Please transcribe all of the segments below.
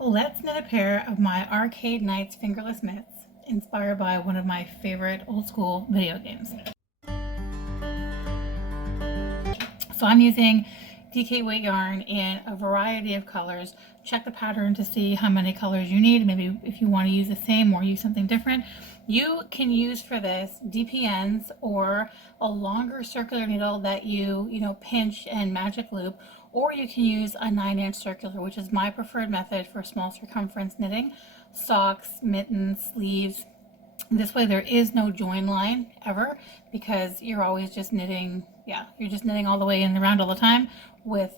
Let's knit a pair of my Arcade Nights Fingerless Mitts, inspired by one of my favorite old school video games. So I'm using DK weight yarn in a variety of colors. Check the pattern to see how many colors you need. Maybe if you want to use the same or use something different. You can use for this DPNs or a longer circular needle that you pinch and magic loop, or you can use a 9-inch circular, which is my preferred method for small circumference knitting, socks, mittens, sleeves. This way there is no join line ever, because you're always just knitting, you're just knitting all the way in and around all the time with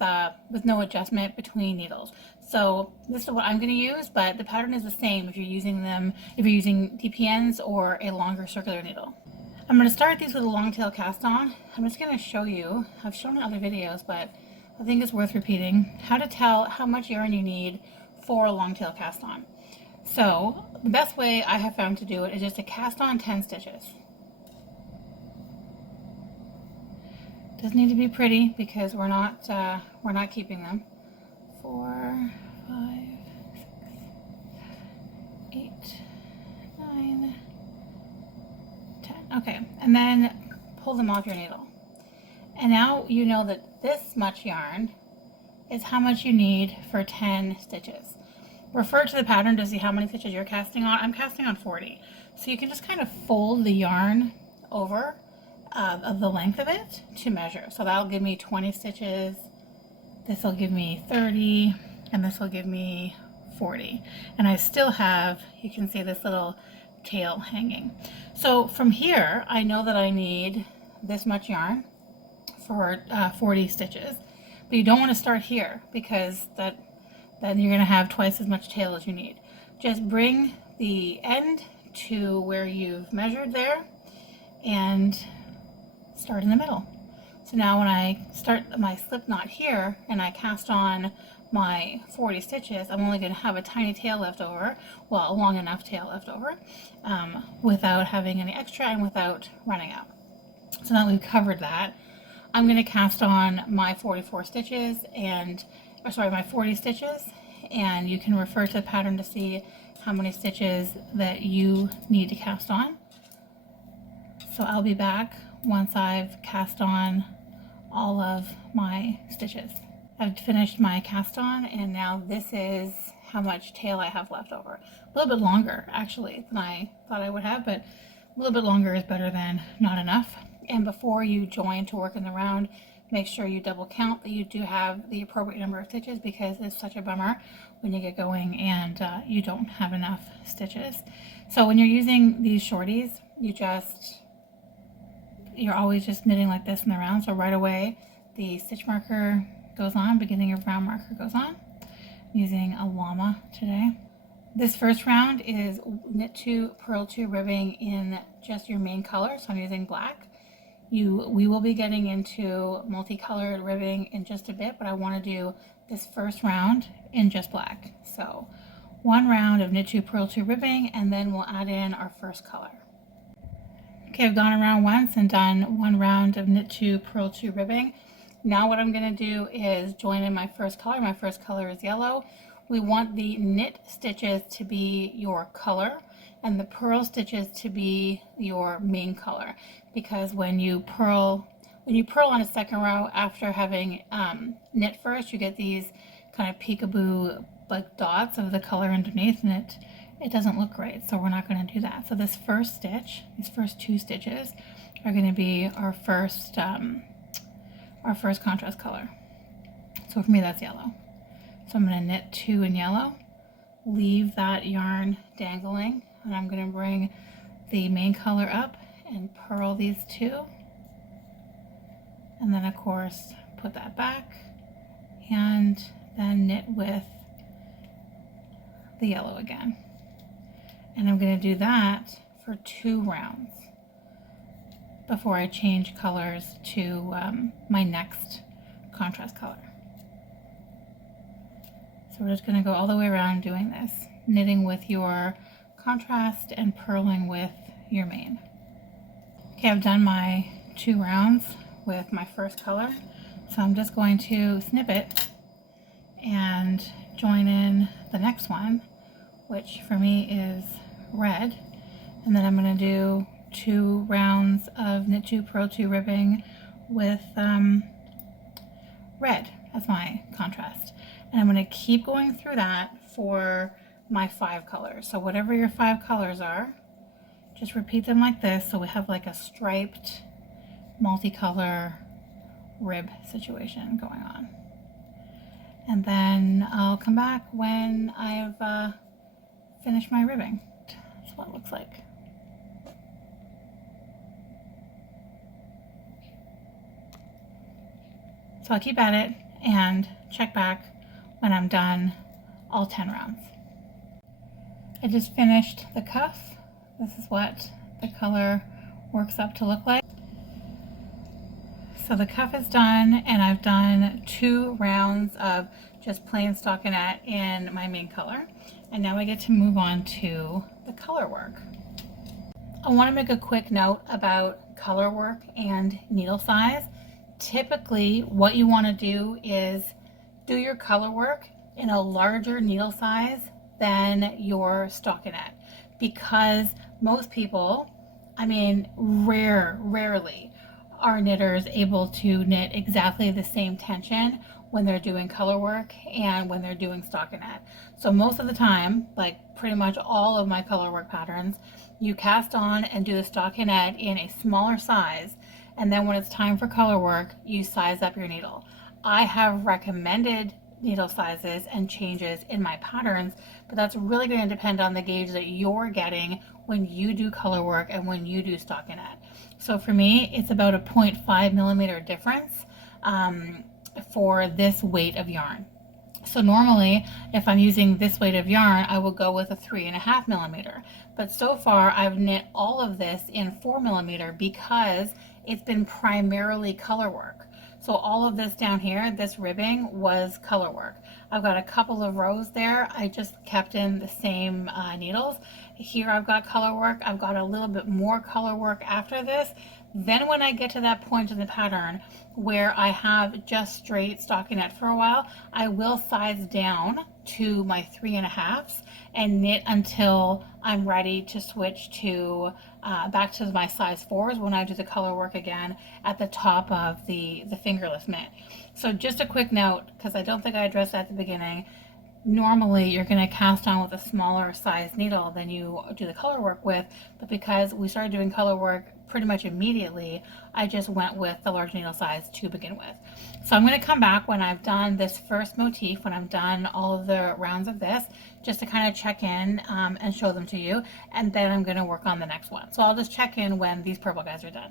no adjustment between needles. So this is what I'm going to use, but the pattern is the same if you're using DPNs or a longer circular needle. I'm going to start these with a long tail cast on. I'm just going to show you, I've shown in other videos, but I think it's worth repeating, how to tell how much yarn you need for a long tail cast on. So the best way I have found to do it is just to cast on 10 stitches. Doesn't need to be pretty because we're not keeping them. 4, 5, 6, 8, 9, 10. Okay, and then pull them off your needle. And now you know that this much yarn is how much you need for 10 stitches. Refer to the pattern to see how many stitches you're casting on. I'm casting on 40. So you can just kind of fold the yarn over of the length of it to measure. So that'll give me 20 stitches. This will give me 30, and this will give me 40. And I still have, you can see this little tail hanging. So from here, I know that I need this much yarn for 40 stitches. But you don't want to start here, because then you're going to have twice as much tail as you need. Just bring the end to where you've measured there and start in the middle. So now when I start my slip knot here and I cast on my 40 stitches, I'm only going to have a tiny tail left over, well, a long enough tail left over, without having any extra and without running out. So now we've covered that, I'm going to cast on my 44 stitches and, my 40 stitches, and you can refer to the pattern to see how many stitches that you need to cast on. So I'll be back once I've cast on all of my stitches. I've finished my cast on, and now this is how much tail I have left over. A little bit longer actually than I thought I would have, but a little bit longer is better than not enough. And before you join to work in the round, make sure you double count that you do have the appropriate number of stitches, because it's such a bummer when you get going and you don't have enough stitches. So when you're using these shorties, you're always just knitting like this in the round. So right away the stitch marker goes on, beginning of round marker goes on. I'm using a llama today. This first round is knit 2, purl 2 ribbing in just your main color, so I'm using black. We will be getting into multicolored ribbing in just a bit, but I want to do this first round in just black. So 1 round of knit 2, purl 2 ribbing, and then we'll add in our first color. Okay, I've gone around once and done 1 round of knit 2, purl 2 ribbing. Now what I'm going to do is join in my first color. My first color is yellow. We want the knit stitches to be your color and the purl stitches to be your main color, because when you purl on a second row after having knit first, you get these kind of peekaboo like dots of the color underneath, and it doesn't look right, so we're not going to do that. So this first stitch, these first 2 stitches are going to be our first contrast color. So for me that's yellow. So I'm going to knit 2 in yellow, leave that yarn dangling, and I'm going to bring the main color up and purl these 2, and then of course put that back and then knit with the yellow again. And I'm going to do that for 2 rounds before I change colors to my next contrast color. So we're just going to go all the way around doing this, knitting with your contrast and purling with your main. Okay, I've done my 2 rounds with my first color, so I'm just going to snip it and join in the next one, which for me is red. And then I'm going to do 2 rounds of Knit 2 Purl 2 ribbing with red as my contrast. And I'm going to keep going through that for my 5 colors. So whatever your 5 colors are, just repeat them like this, so we have like a striped multicolor rib situation going on. And then I'll come back when I've finished my ribbing. That's what it looks like. So I'll keep at it and check back when I'm done all 10 rounds. I just finished the cuff. This is what the color works up to look like. So the cuff is done, and I've done 2 rounds of just plain stockinette in my main color. And now I get to move on to the color work. I want to make a quick note about color work and needle size. Typically, what you want to do is do your color work in a larger needle size than your stockinette, because most people, I mean, rarely are knitters able to knit exactly the same tension when they're doing color work and when they're doing stockinette. So most of the time, like pretty much all of my color work patterns, you cast on and do the stockinette in a smaller size, and then when it's time for color work, you size up your needle. I have recommended needle sizes and changes in my patterns, but that's really going to depend on the gauge that you're getting when you do color work and when you do stockinette. So for me, it's about a 0.5 millimeter difference for this weight of yarn. So normally, if I'm using this weight of yarn, I will go with a 3.5 millimeter. But so far, I've knit all of this in 4 millimeter because it's been primarily color work. So all of this down here, this ribbing, was color work. I've got a couple of rows there. I just kept in the same needles. Here I've got color work. I've got a little bit more color work after this. Then when I get to that point in the pattern where I have just straight stockinette for a while, I will size down to my 3.5s and knit until I'm ready to switch to back to my size 4s when I do the color work again at the top of the fingerless mitt. So just a quick note, because I don't think I addressed that at the beginning. Normally you're going to cast on with a smaller size needle than you do the color work with, but because we started doing color work pretty much immediately, I just went with the large needle size to begin with. So I'm going to come back when I've done this first motif, when I've done all of the rounds of this, just to kind of check in and show them to you, and then I'm going to work on the next one. So I'll just check in when these purple guys are done.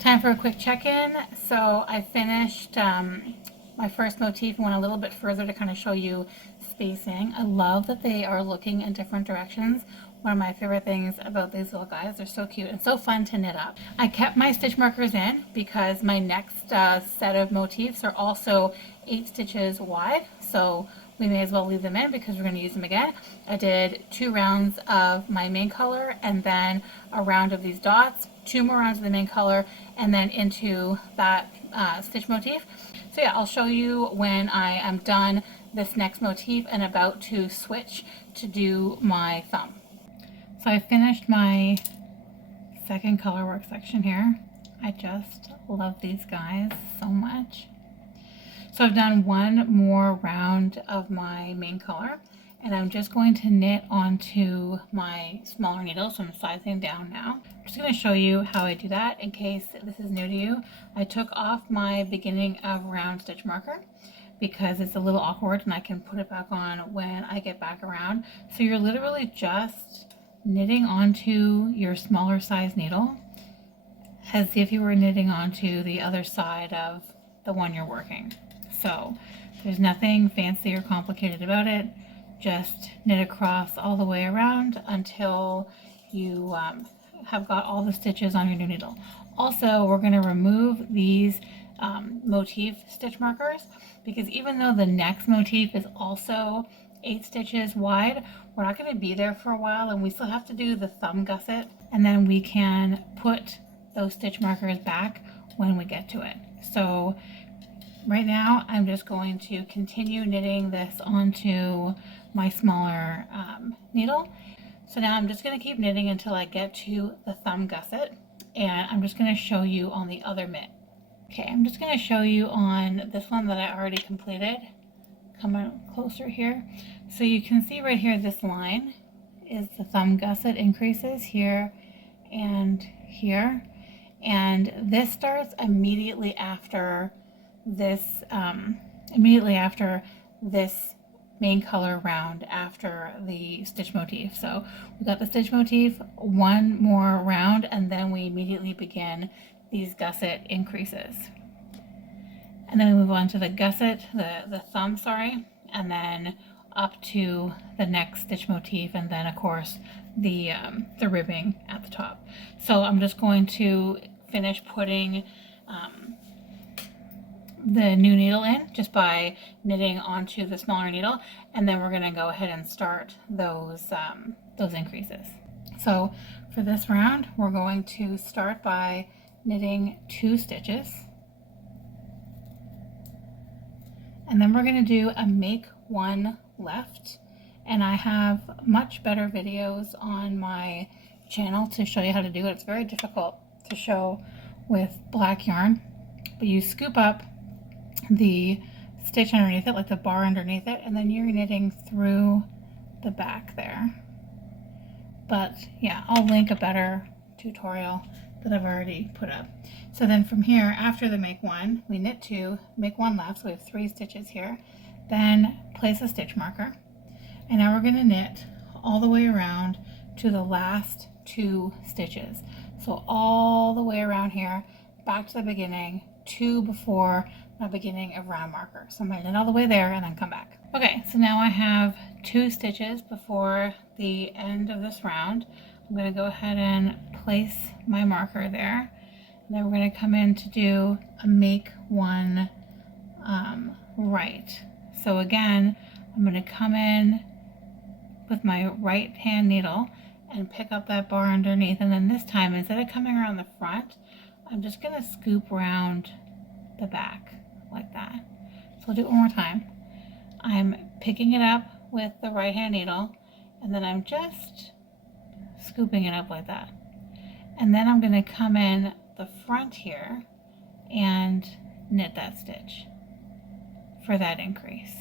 Time for a quick check-in. So I finished my first motif and went a little bit further to kind of show you spacing. I love that they are looking in different directions. One of my favorite things about these little guys, they're so cute and so fun to knit up. I kept my stitch markers in because my next set of motifs are also 8 stitches wide, so we may as well leave them in because we're going to use them again. I did 2 rounds of my main color and then a round of these dots, 2 more rounds of the main color, and then into that stitch motif. So yeah, I'll show you when I am done this next motif and about to switch to do my thumb. So I finished my second color work section here. I just love these guys so much. So I've done 1 more round of my main color, and I'm just going to knit onto my smaller needle, so I'm sizing down now. I'm just going to show you how I do that in case this is new to you. I took off my beginning of round stitch marker because it's a little awkward and I can put it back on when I get back around. So you're literally just knitting onto your smaller size needle as if you were knitting onto the other side of the one you're working. So there's nothing fancy or complicated about it. Just knit across all the way around until you have got all the stitches on your new needle. Also, we're going to remove these motif stitch markers because even though the next motif is also 8 stitches wide, we're not going to be there for a while and we still have to do the thumb gusset, and then we can put those stitch markers back when we get to it. So right now I'm just going to continue knitting this onto my smaller needle. So now I'm just going to keep knitting until I get to the thumb gusset, and I'm just going to show you on the other mitt. Okay, I'm just going to show you on this one that I already completed. Come on closer here. So you can see right here, this line is the thumb gusset increases here and here. And this starts immediately after this, main color round after the stitch motif. So we got the stitch motif, one more round, and then we immediately begin these gusset increases. And then we move on to the gusset, the thumb, sorry, and then up to the next stitch motif, and then of course the ribbing at the top. So I'm just going to finish putting the new needle in just by knitting onto the smaller needle, and then we're going to go ahead and start those increases. So for this round, we're going to start by knitting 2 stitches, and then we're going to do a make 1 left. And I have much better videos on my channel to show you how to do it. It's very difficult to show with black yarn, but you scoop up the stitch underneath it, like the bar underneath it, and then you're knitting through the back there. But yeah, I'll link a better tutorial that I've already put up. So then from here, after the make 1, we knit 2, make 1 left, so we have 3 stitches here, then place a stitch marker, and now we're going to knit all the way around to the last 2 stitches. So all the way around here, back to the beginning, 2 before my beginning of round marker. So I'm going to knit all the way there and then come back. Okay, so now I have 2 stitches before the end of this round. I'm going to go ahead and place my marker there. And then we're going to come in to do a make 1 right. So again, I'm going to come in with my right hand needle and pick up that bar underneath, and then this time, instead of coming around the front, I'm just going to scoop around the back like that. So I'll do it one more time. I'm picking it up with the right hand needle, and then I'm just scooping it up like that. And then I'm going to come in the front here and knit that stitch for that increase.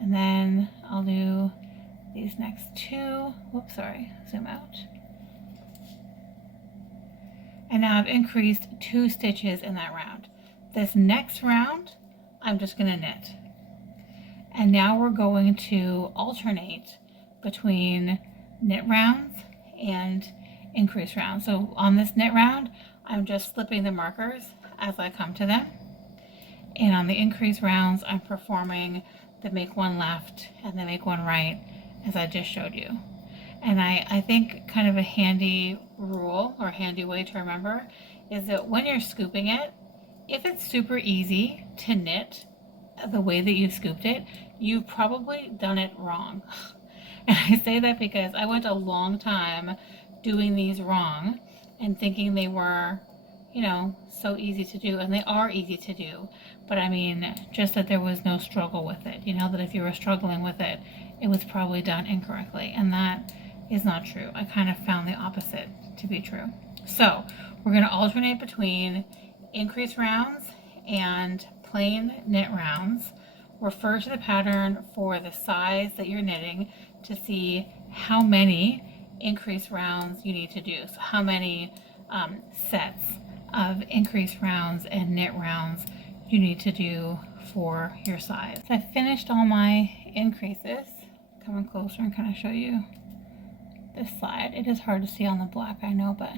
And then I'll do these next 2, whoops, sorry, zoom out. And now I've increased 2 stitches in that round. This next round, I'm just going to knit. And now we're going to alternate between knit rounds and increase rounds. So on this knit round, I'm just slipping the markers as I come to them. And on the increase rounds, I'm performing the make 1 left and the make 1 right, as I just showed you. And I think kind of a handy rule or handy way to remember is that when you're scooping it, if it's super easy to knit the way that you scooped it, you've probably done it wrong. And I say that because I went a long time doing these wrong and thinking they were, you know, so easy to do, and they are easy to do. But I mean, just that there was no struggle with it, you know, that if you were struggling with it, it was probably done incorrectly, and that is not true. I kind of found the opposite to be true. So we're going to alternate between increase rounds and plain knit rounds. Refer to the pattern for the size that you're knitting to see how many increase rounds you need to do. So how many sets of increase rounds and knit rounds you need to do for your size. So I finished all my increases. Come in closer and kind of show you this side. It is hard to see on the black, I know, but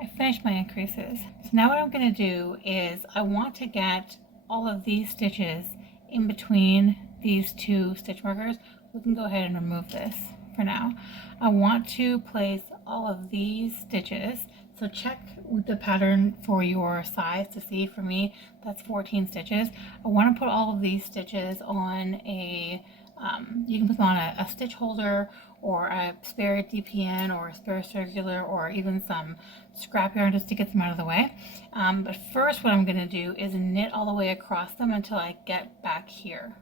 I finished my increases. So now what I'm going to do is I want to get all of these stitches in between these 2 stitch markers. We can go ahead and remove this for now. I want to place all of these stitches. So check with the pattern for your size to see. For me, that's 14 stitches. I want to put all of these stitches on a You can put them on a stitch holder or a spare DPN or a spare circular or even some scrap yarn just to get them out of the way. But first what I'm going to do is knit all the way across them until I get back here.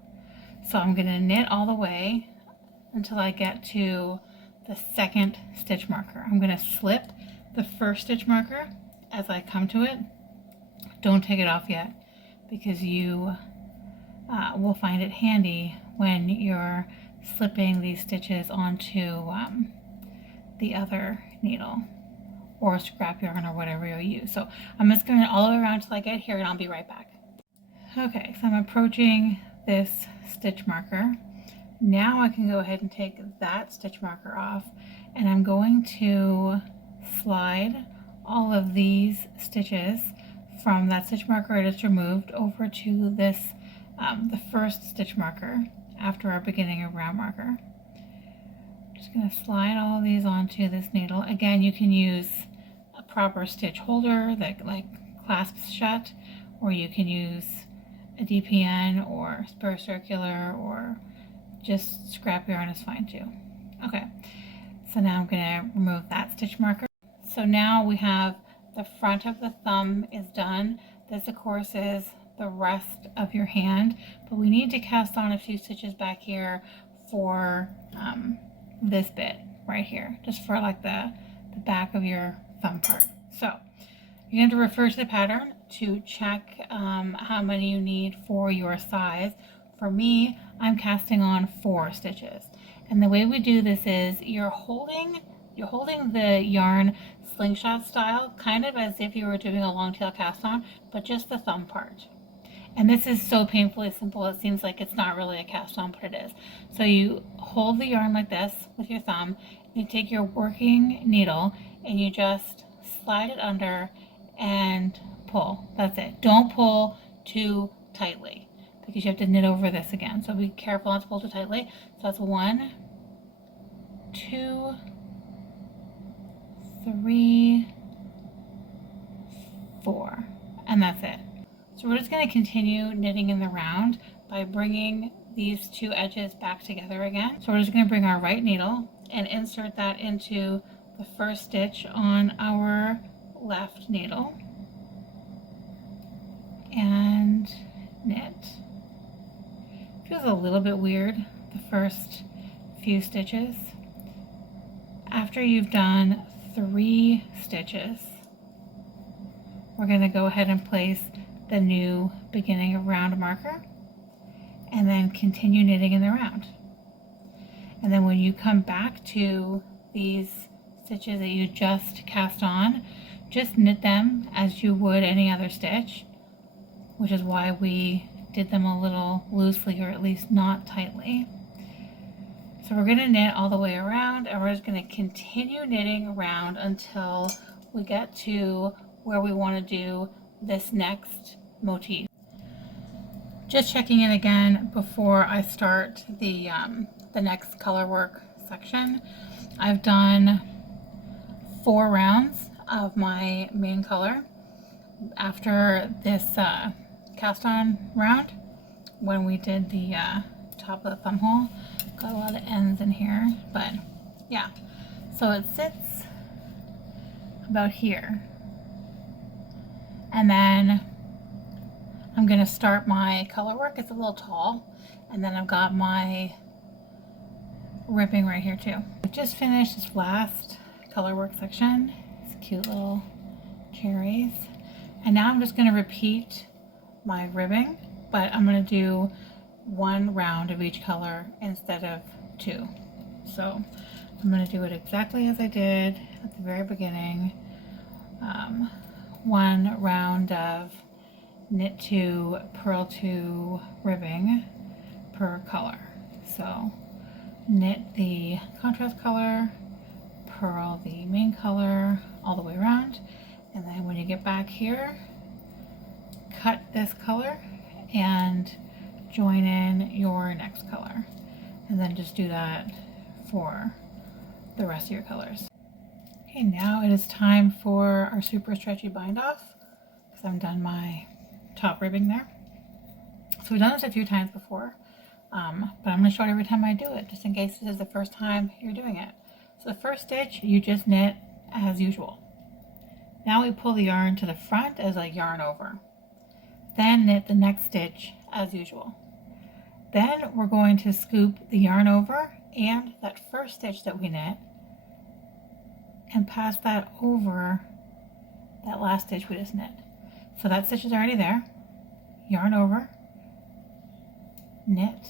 So I'm going to knit all the way until I get to the second stitch marker. I'm going to slip the first stitch marker as I come to it. Don't take it off yet, because you will find it handy when you're slipping these stitches onto the other needle or scrap yarn or whatever you'll use. So I'm just going all the way around till I get here, and I'll be right back. Okay, so I'm approaching this stitch marker. Now I can go ahead and take that stitch marker off, and I'm going to slide all of these stitches from that stitch marker I just removed over to this the first stitch marker after our beginning of round marker. Just going to slide all of these onto this needle. Again, you can use a proper stitch holder that like clasps shut, or you can use a DPN or spur circular, or just scrap yarn is fine too. Okay, so now I'm going to remove that stitch marker. So now we have the front of the thumb is done. This of course is the rest of your hand, but we need to cast on a few stitches back here for this bit right here, just for like the back of your thumb part. So you're going to refer to the pattern to check how many you need for your size. For me, I'm casting on 4 stitches, and the way we do this is you're holding the yarn slingshot style, kind of as if you were doing a long tail cast on, but just the thumb part. And this is so painfully simple, it seems like it's not really a cast on, but it is. So you hold the yarn like this with your thumb, you take your working needle and you just slide it under and pull. That's it. Don't pull too tightly, because you have to knit over this again. So be careful not to pull too tightly. So that's 1, 2, 3, 4, and that's it. So we're just going to continue knitting in the round by bringing these 2 edges back together again. So we're just going to bring our right needle and insert that into the first stitch on our left needle and knit. Feels a little bit weird the first few stitches. After you've done 3 stitches, we're going to go ahead and place the new beginning of round marker and then continue knitting in the round. And then when you come back to these stitches that you just cast on, just knit them as you would any other stitch, which is why we did them a little loosely, or at least not tightly. So we're going to knit all the way around, and we're just going to continue knitting around until we get to where we want to do this next motif. Just checking in again before I start the next color work section. I've done 4 rounds of my main color. After this cast on round, when we did the top of the thumb hole, got a lot of ends in here, but yeah, so it sits about here. And then I'm going to start my color work. It's a little tall, and then I've got my ribbing right here too. I just finished this last color work section. It's cute little cherries, and now I'm just going to repeat my ribbing, but I'm going to do 1 round of each color instead of 2. So I'm going to do it exactly as I did at the very beginning. 1 round of knit 2, purl 2 ribbing per color. So knit the contrast color, purl the main color all the way around, and then when you get back here, cut this color and join in your next color, and then just do that for the rest of your colors. Okay, now it is time for our super stretchy bind off, because I've done my top ribbing there. So we've done this a few times before, but I'm going to show it every time I do it, just in case this is the first time you're doing it. So the first stitch, you just knit as usual. Now we pull the yarn to the front as a yarn over. Then knit the next stitch as usual. Then we're going to scoop the yarn over and that first stitch that we knit and pass that over that last stitch we just knit. So that stitch is already there. Yarn over, knit,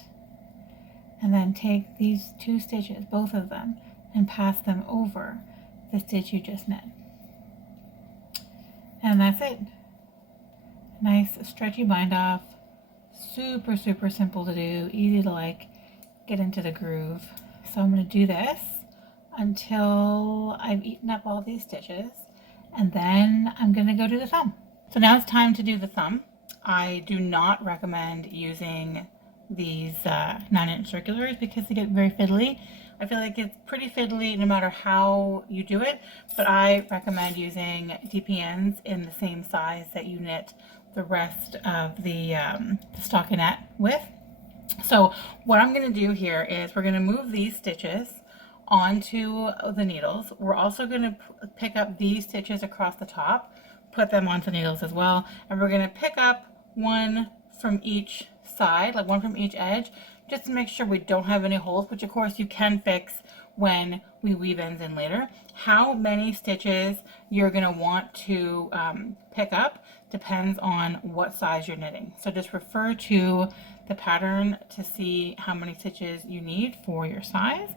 and then take these two stitches, both of them, and pass them over the stitch you just knit. And that's it. Nice stretchy bind off. Super, super simple to do, easy to like get into the groove. So I'm going to do this until I've eaten up all these stitches, and then I'm going to go do the thumb. So now it's time to do the thumb. I do not recommend using these 9-inch circulars because they get very fiddly. I feel like it's pretty fiddly no matter how you do it, but I recommend using DPNs in the same size that you knit the rest of the stockinette with. So what I'm going to do here is we're going to move these stitches onto the needles. We're also going to pick up these stitches across the top, put them onto the needles as well, and we're going to pick up one from each side, like one from each edge, just to make sure we don't have any holes, which of course you can fix when we weave ends in later. How many stitches you're going to want to pick up depends on what size you're knitting. So just refer to the pattern to see how many stitches you need for your size.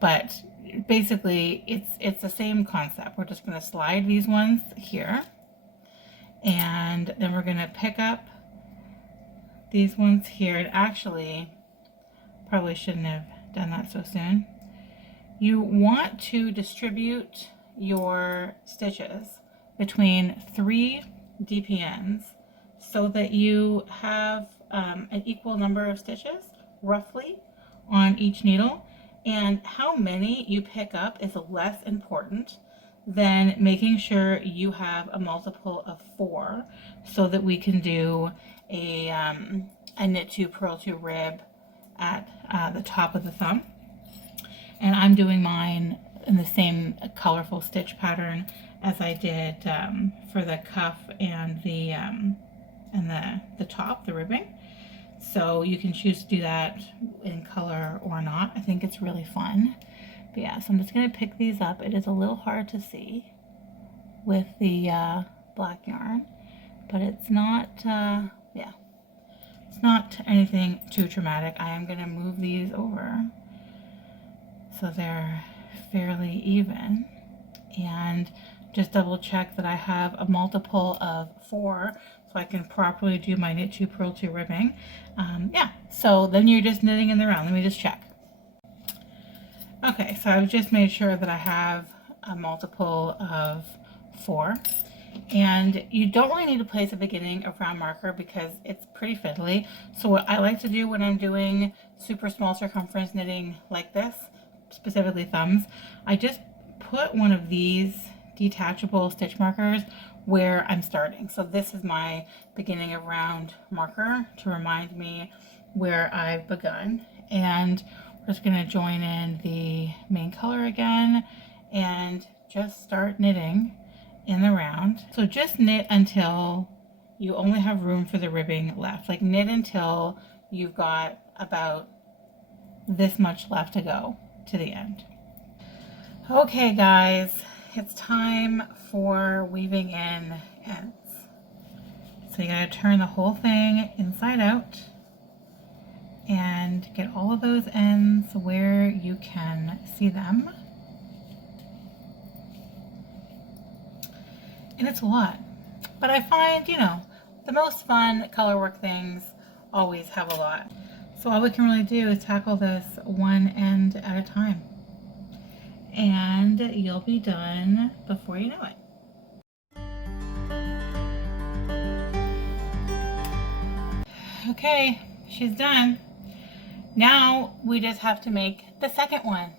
But basically it's the same concept. We're just going to slide these ones here, and then we're going to pick up these ones here. And actually, probably shouldn't have done that so soon. You want to distribute your stitches between 3 DPNs so that you have an equal number of stitches roughly on each needle, and how many you pick up is less important than making sure you have a multiple of 4 so that we can do a knit 2 purl 2 rib at the top of the thumb. And I'm doing mine in the same colorful stitch pattern as I did for the cuff and the top, the ribbing. So you can choose to do that in color or not. I think it's really fun. But yeah, so I'm just going to pick these up. It is a little hard to see with the black yarn, but it's not, yeah, it's not anything too traumatic. I am going to move these over so they're fairly even, and just double check that I have a multiple of 4 so I can properly do my knit 2 purl 2 ribbing. Yeah, so then you're just knitting in the round. Let me just check. Okay, so I've just made sure that I have a multiple of 4, and you don't really need to place a beginning of round marker because it's pretty fiddly. So what I like to do when I'm doing super small circumference knitting like this, specifically thumbs, I just put one of these detachable stitch markers where I'm starting. So this is my beginning of round marker to remind me where I've begun, and we're just going to join in the main color again and just start knitting in the round. So just knit until you only have room for the ribbing left. Like knit until you've got about this much left to go to the end. Okay guys, it's time for weaving in ends. So you gotta turn the whole thing inside out and get all of those ends where you can see them. And it's a lot, but I find, you know, the most fun color work things always have a lot. So all we can really do is tackle this one end at a time, and you'll be done before you know it. Okay, she's done. Now we just have to make the second one.